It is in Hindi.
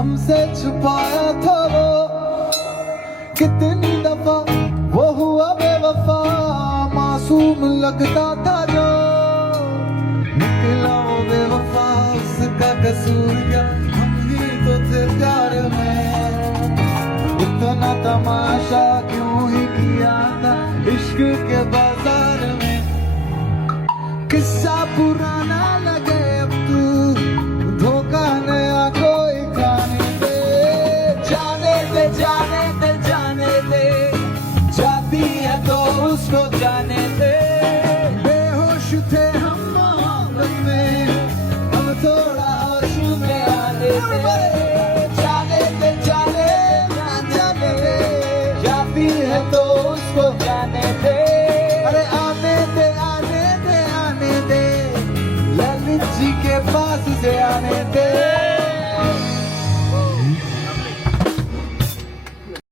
हमसे छुपाया था वो, कितनी दफा वो हुआ बेवफा, मासूम लगता था जो निकला वो बेवफा, उसका कसूर क्या, हम ही तो थे प्यार में, इतना तमाशा क्यों ही किया था इश्क के बाजार में, किस्सा पुराना लगा